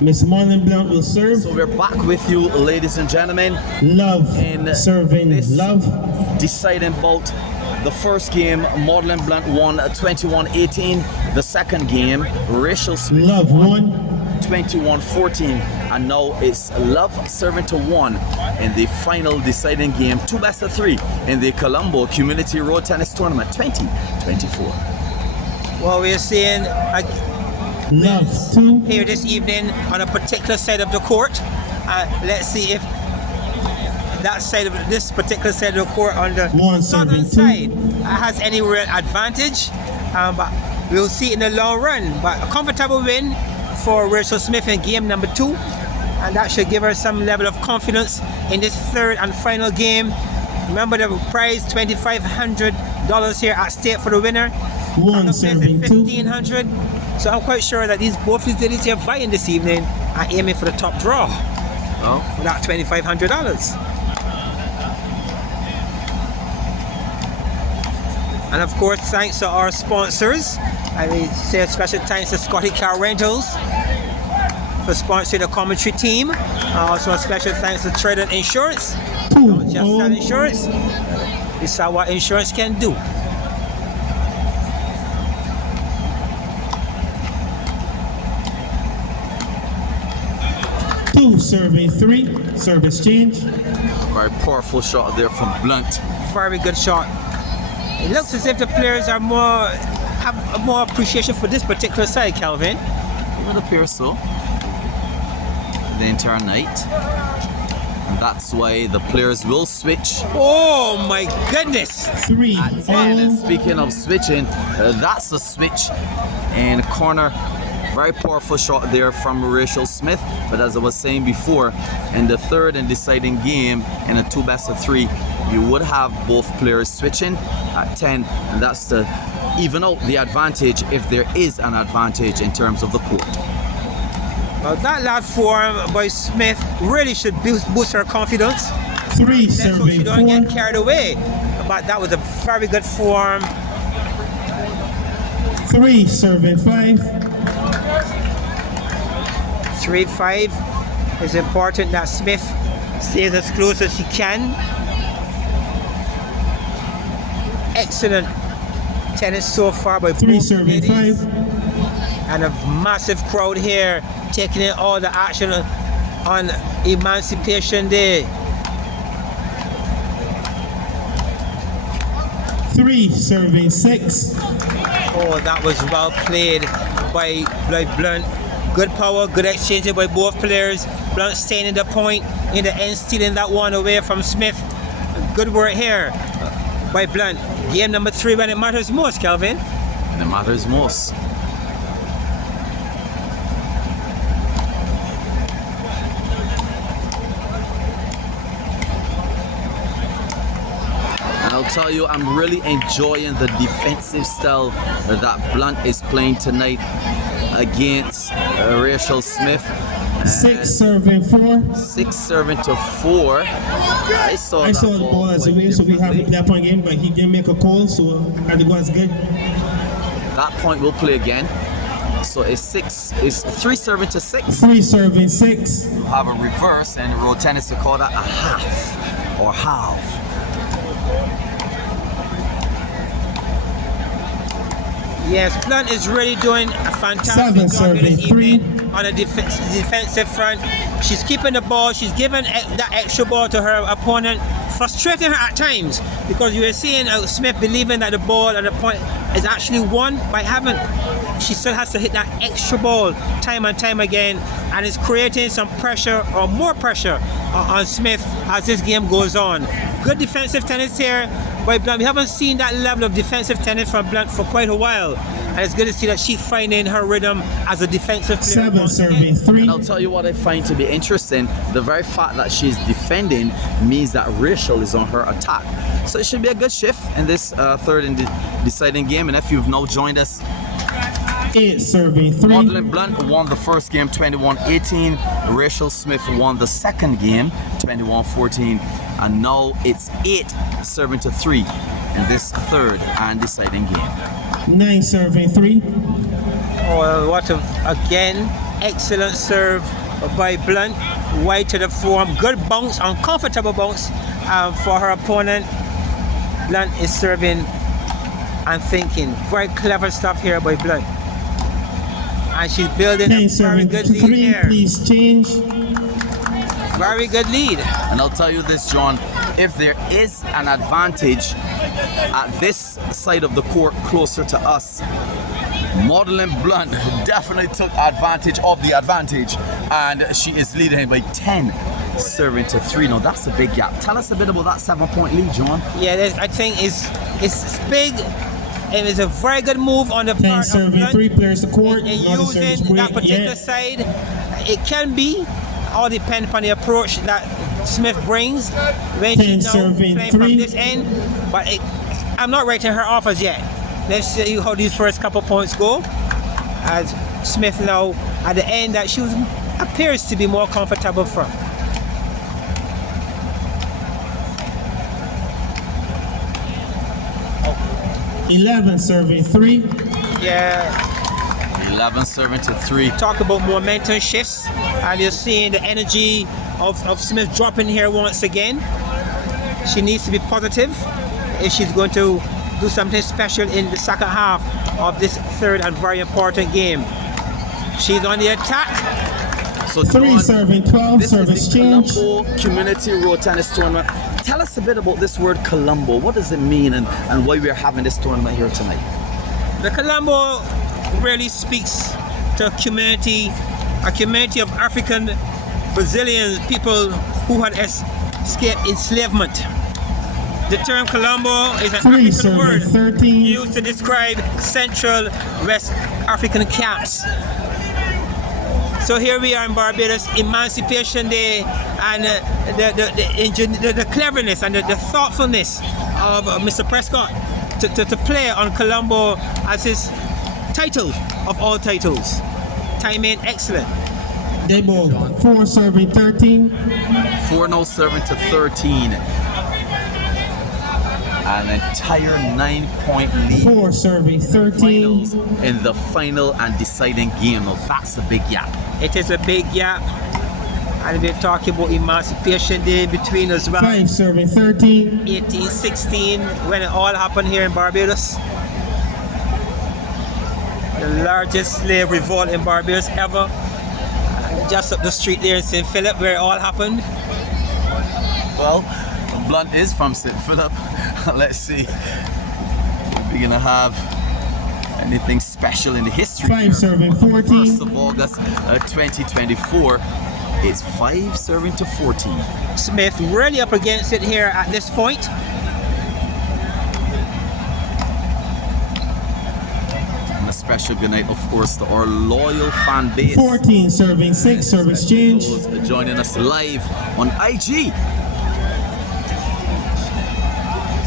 Miss Maudlyn Blunt will serve. So we're back with you, ladies and gentlemen. Love In serving this Love. Deciding bout. The first game, Maudlyn Blunt won 21-18. The second game, Rachel Smith Love won 21-14. And now it's Love serving to 1 in the final deciding game, 2 best of 3 in the Kilombo Community Road Tennis Tournament 2024. Well, we're seeing Love 2. here this evening on a particular side of the court. Let's see if that side of this particular side of the court on the southern side has any real advantage. But we'll see in the long run. But a comfortable win for Rachel Smith in game number 2. And that should give her some level of confidence in this third and final game. Remember the prize, $2,500 here at stake for the winner. One serving 2. $1,500. So I'm quite sure that both these ladies here vying this evening are aiming for the top draw. For that $2,500. And of course, thanks to our sponsors. I mean, say a special thanks to Scotty Car Rentals for sponsoring the commentary team. Also a special thanks to Trident Insurance. Don't just sell insurance. This is what insurance can do. Two serving 3. Service change. Very powerful shot there from Blunt. Very good shot. It looks as if the players have more appreciation for this particular side, Calvin. It would appear so. The entire night. And that's why the players will switch. Oh my goodness! 3. At 10. And speaking of switching, that's a switch in corner. Very powerful shot there from Rachel Smith. But as I was saying before, in the third and deciding game in a 2 best of 3, you would have both players switching at 10, and that's to even out the advantage if there is an advantage in terms of the court. Well, that last form by Smith really should boost her confidence. 3 So she serving don't 4. get carried away. But that was a very good form. 3 serving 5. 3-5. It's important that Smith stays as close as she can. Excellent tennis so far by 3 both serving ladies. 5. And a massive crowd here taking in all the action on Emancipation Day. 3 serving 6. Oh, that was well played by Blunt. Good power, good exchange by both players. Blunt staying in the point in the end, stealing that one away from Smith. Good work here by Blunt. Game number 3 when it matters most, Calvin. And it matters most. And I'll tell you, I'm really enjoying the defensive style that Blunt is playing tonight against Rachel Smith. 6 serving 4. 6 serving to 4. I saw the ball as a win, so we have to play that point game, but he didn't make a call, so had to go as good. That point will play again. So it's 3 serving to 6. 3 serving 6. We'll have a reverse, and road tennis to call that a half or half. Yes, Blunt is really doing a fantastic job here this evening on a defensive front. She's keeping the ball. She's giving that extra ball to her opponent, frustrating her at times because you are seeing Smith believing that the ball at the point is actually won by having. She still has to hit that extra ball time and time again, and it's creating some pressure or more pressure on Smith as this game goes on. Good defensive tennis here by Blunt. We haven't seen that level of defensive tennis from Blunt for quite a while, and it's good to see that she's finding her rhythm as a defensive player. 7 serving 3. And I'll tell you what I find to be interesting. The very fact that she's defending means that Rachel is on her attack. So it should be a good shift in this third and deciding game. And if you've now joined us, 8 serving 3. Maudlyn Blunt won the first game 21-18. Rachel Smith won the second game 21-14. And now it's 8 serving to 3 in this third and deciding game. 9 serving 3. Oh, what again? Excellent serve by Blunt. Wide to the form. Good bounce, uncomfortable bounce for her opponent. Blunt is serving and thinking. Very clever stuff here by Blunt. And she's building a very good lead here. Please change. Very good lead. And I'll tell you this, John, if there is an advantage at this side of the court closer to us, Maudlyn Blunt definitely took advantage of the advantage, and she is leading by 10, serving to 3. Now that's a big gap. Tell us a bit about that 7-point lead, John. Yeah, I think it's big. It is a very good move on the part of serving Blunt. 3 players to court. And using that particular side, it can be all depend upon the approach that Smith brings when she's now playing from this end. But I'm not writing her off as yet. Let's see how these first couple points go. As Smith now at the end that she appears to be more comfortable from. Oh. 11 serving 3. Yeah. 11 serving to 3. Talk about momentum shifts, and you're seeing the energy of Smith dropping here once again. She needs to be positive if she's going to do something special in the second half of this third and very important game. She's on the attack. So 3 John, serving 12, this service is the change. Kilombo Community Road Tennis Tournament. Tell us a bit about this word Kilombo. What does it mean, and why we're having this tournament here tonight? The Kilombo really speaks to a community of African Brazilian people who had escaped enslavement. The term Kilombo is an African word 13. used to describe Central West African camps. So here we are in Barbados, Emancipation Day, and the cleverness and the thoughtfulness of Mr. Prescott to play on Kilombo as his title of all titles. Timing excellent. They both 4 serving 13. 4 now serving to 13. An entire 9-point lead. 4 serving 13. Finals in the final and deciding game. Now that's a big gap. It is a big gap. And we're talking about Emancipation Day between as well. 5 serving 13. 1816, when it all happened here in Barbados. The largest slave revolt in Barbados ever. Just up the street there in St. Philip, where it all happened. Well, Blunt is from St. Philip. Let's see if we're gonna have anything special in the history. 5 serving 14. 1st of August 2024. It's 5 serving to 14. Smith really up against it here at this point. And a special good night, of course, to our loyal fan base. 14 serving 6, service change. Those joining us live on IG.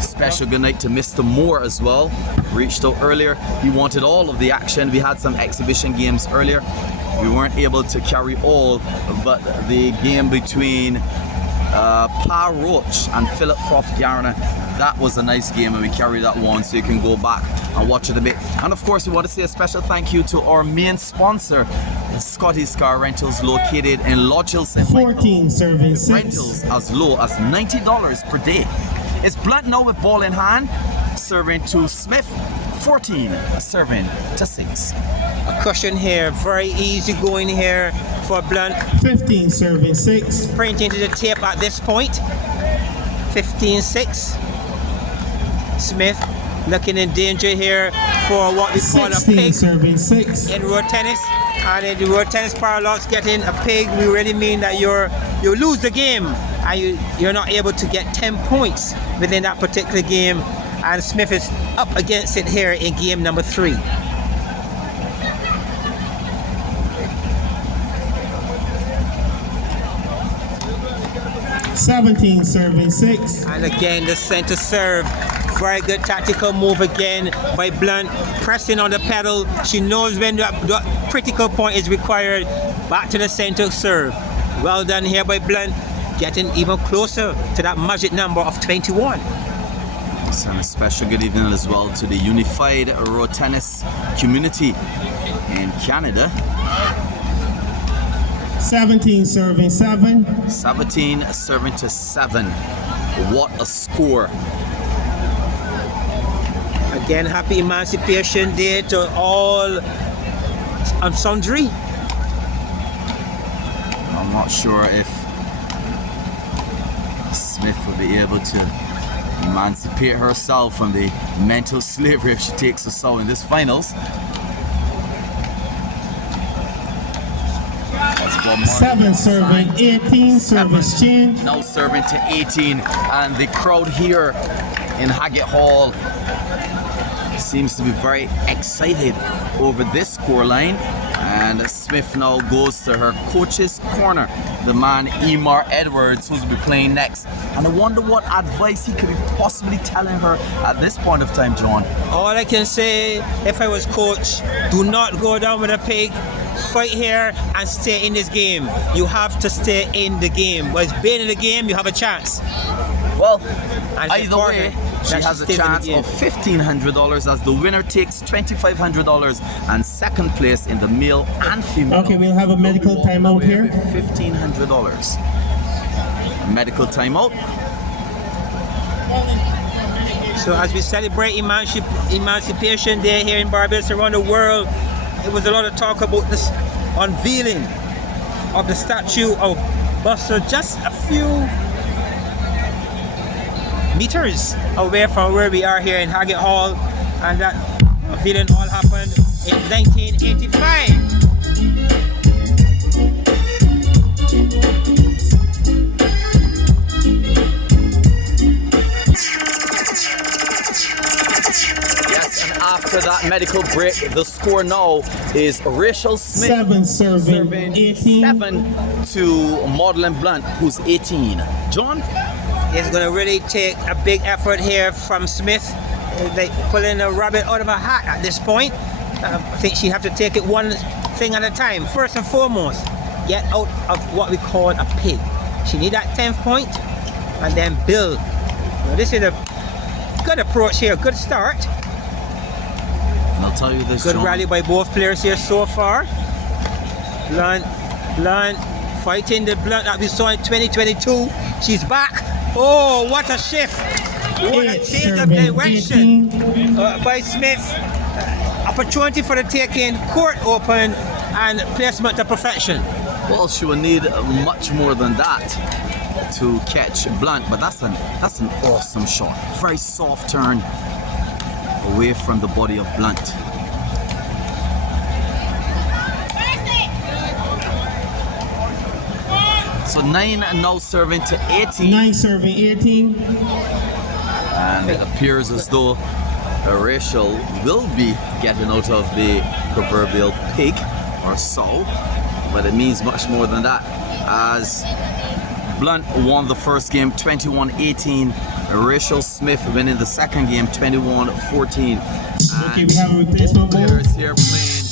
Special good night to Mr. Moore as well. Reached out earlier. He wanted all of the action. We had some exhibition games earlier. We weren't able to carry all, but the game between Pa Roach and Philip Foff Garner, that was a nice game, and we carried that one, so you can go back and watch it a bit. And of course, we want to say a special thank you to our main sponsor, Scotty's Car Rentals, located in Lodge Hill, St. Michael. 14 serving 6. Rentals as low as $90 per day. It's Blunt now with ball in hand, serving to Smith. 14 serving to 6. A cushion here, very easy going here for Blunt. 15 serving 6. Sprinting to the tape at this point. 15-6. Smith looking in danger here for what we call a 16 pig serving 6. in road tennis. And in the road tennis parlance, getting a pig, we really mean that you lose the game and you're not able to get 10 points within that particular game. And Smith is up against it here in game number 3. $17 serving 6. And again, the center serve. Very good tactical move again by Blunt. Pressing on the pedal. She knows when the critical point is required. Back to the center serve. Well done here by Blunt. Getting even closer to that magic number of 21. And a special good evening as well to the unified road tennis community in Canada. 17 serving 7. 17 serving to 7. What a score. Again, happy Emancipation Day to all and sundry. I'm not sure if Smith will be able to emancipate herself from the mental slavery if she takes us out in this finals. 7 serving 18, service change. Now serving to 18, and the crowd here in Haggett Hall seems to be very excited over this scoreline. And Smith now goes to her coach's corner, the man Emar Edwards, who's be playing next. And I wonder what advice he could be possibly telling her at this point of time, John. All I can say, if I was coach, do not go down with a pig. Fight here and stay in this game. You have to stay in the game. But being in the game, you have a chance. Well, And either way, she has a chance of $1,500 as the winner takes $2,500 and second place in the male and female. Okay, we'll have a medical timeout here. $1,500. Medical timeout. So as we celebrate Emancipation Day here in Barbados, around the world, there was a lot of talk about this unveiling of the statue of Buster just a few meters away from where we are here in Haggett Hall, and that unveiling all happened in 1985. After that medical break, the score now is Rachel Smith 7 serving 18. 7 to Maudlyn Blunt, who's 18. John? It's going to really take a big effort here from Smith. Like pulling a rabbit out of a hat at this point. I think she have to take it one thing at a time. First and foremost, get out of what we call a pig. She need that 10th point and then build. Now, this is a good approach here, good start. And I'll tell you this, Good John. rally by both players here so far. Blunt, fighting the Blunt that we saw in 2022. She's back. Oh, what a shift. What a change of direction by Smith. Opportunity for the taking, court open, and placement to perfection. Well, she will need much more than that to catch Blunt, but that's an awesome shot. Very soft turn away from the body of Blunt. So 9 now serving to 18. 9 serving 18. And it appears as though Rachel will be getting out of the proverbial pig or so, but it means much more than that, as Blunt won the first game 21-18. Rachel Smith winning the second game 21-14. Okay, we have a replacement ball. Players here playing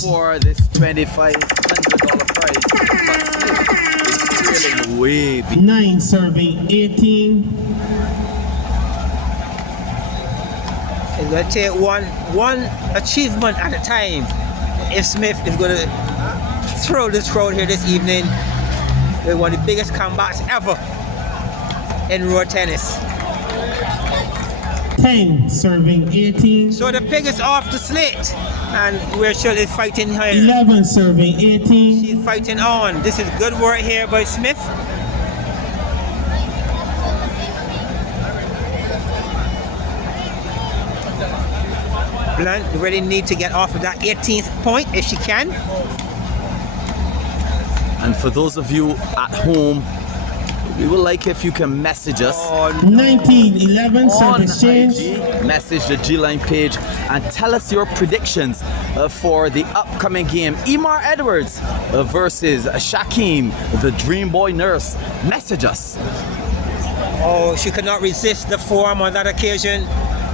for this $2,500 prize, but Smith is trailing way behind. 9 serving 18. It's going to take one achievement at a time. If Smith is going to throw this crowd here this evening with one of the biggest comebacks ever in road tennis. 10 serving 18. So the pig is off the slate, and Rachel is fighting her. 11 serving 18. She's fighting on. This is good work here by Smith. Blunt really need to get off of that 18th point if she can. And for those of you at home, we would like if you can message us 19-11 on service change. IG, message the G-Line page, and tell us your predictions for the upcoming game. Emar Edwards versus Shaquem, the Dream Boy Nurse. Message us. Oh, she could not resist the form on that occasion,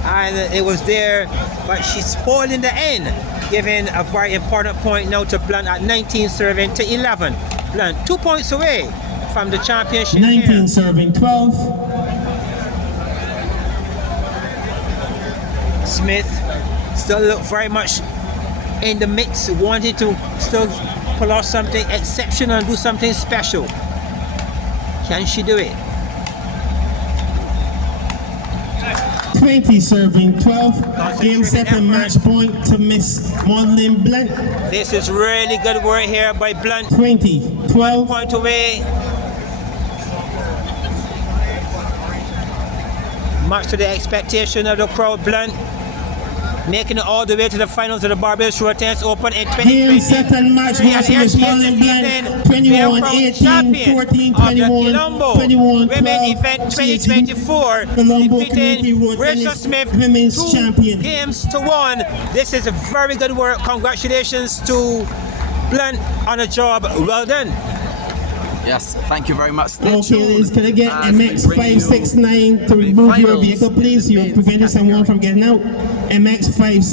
and it was there, but she spoiled in the end, giving a very important point now to Blunt at 19 serving to 11. Blunt 2 points away from the championship 19 here. serving 12. Smith still look very much in the mix, wanted to still pull off something exceptional and do something special? Can she do it? 20 serving 12. Game set and match point to Miss Maudlyn Blunt. This is really good work here by Blunt. 20 12. Point away. Much to the expectation of the crowd, Blunt making it all the way to the finals of the Barbados Short Tennis Open in 2020. Game set and match point to Miss Maudlyn Blunt. 21 18 14 21 21 Women 12. event 2024. Kilombo Defeating Rachel Smith Women's 2 champion. games to 1. This is a very good work. Congratulations to Blunt on a job well done. Yes, thank you very much. Okay, ladies, can I get MX 569 to remove your vehicle, please? You're preventing someone from getting out. MX 569.